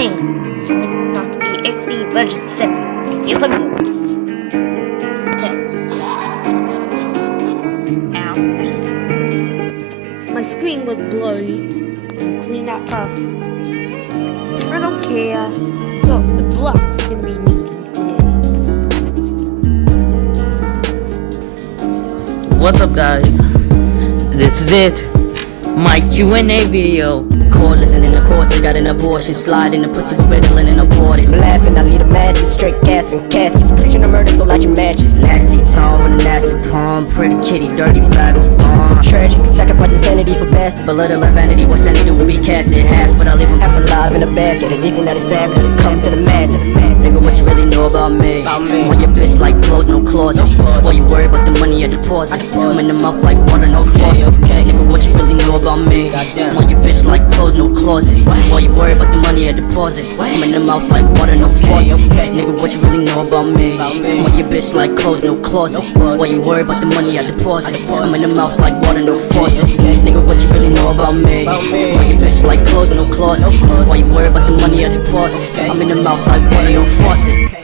playing Sonic.exe version 7. Here's a Tails. Ow. My screen was blurry. Clean that first. I don't care. So the blocks gonna be needed today. What's up, guys? This is it, my Q&A video. Call listening to course, they got an abortion. Slide in the pussy for riddling and aborted. I'm laughing, I lead a masses, straight gasping, caskets. Preaching a murder, so light your matches. Nasty tall with a nasty palm. Pretty kitty, dirty vagabond. Tragic, sacrifice insanity for bastards. But little of vanity, what sanity will be cast in half. But I leave them Half alive in a basket, and equal that is average. So come to the madness. Nigga, what you really know about me? Well, your bitch like clothes, no closet. While you worry about the money or deposit. I'm in the mouth like water, no faucet. Nigga, what you really know about me? Well, your bitch like clothes, no closet. While you worry about the money or deposit. I'm in the mouth like water, no faucet. Nigga, what you really know about me? Well, your bitch like clothes, no closet. While you worry about the money or deposit. I'm in the mouth like water, no faucet. Nigga, what you really know about me? Well, your bitch like clothes, no closet. While you worry about the money or deposit. I'm in the mouth like water, no faucet.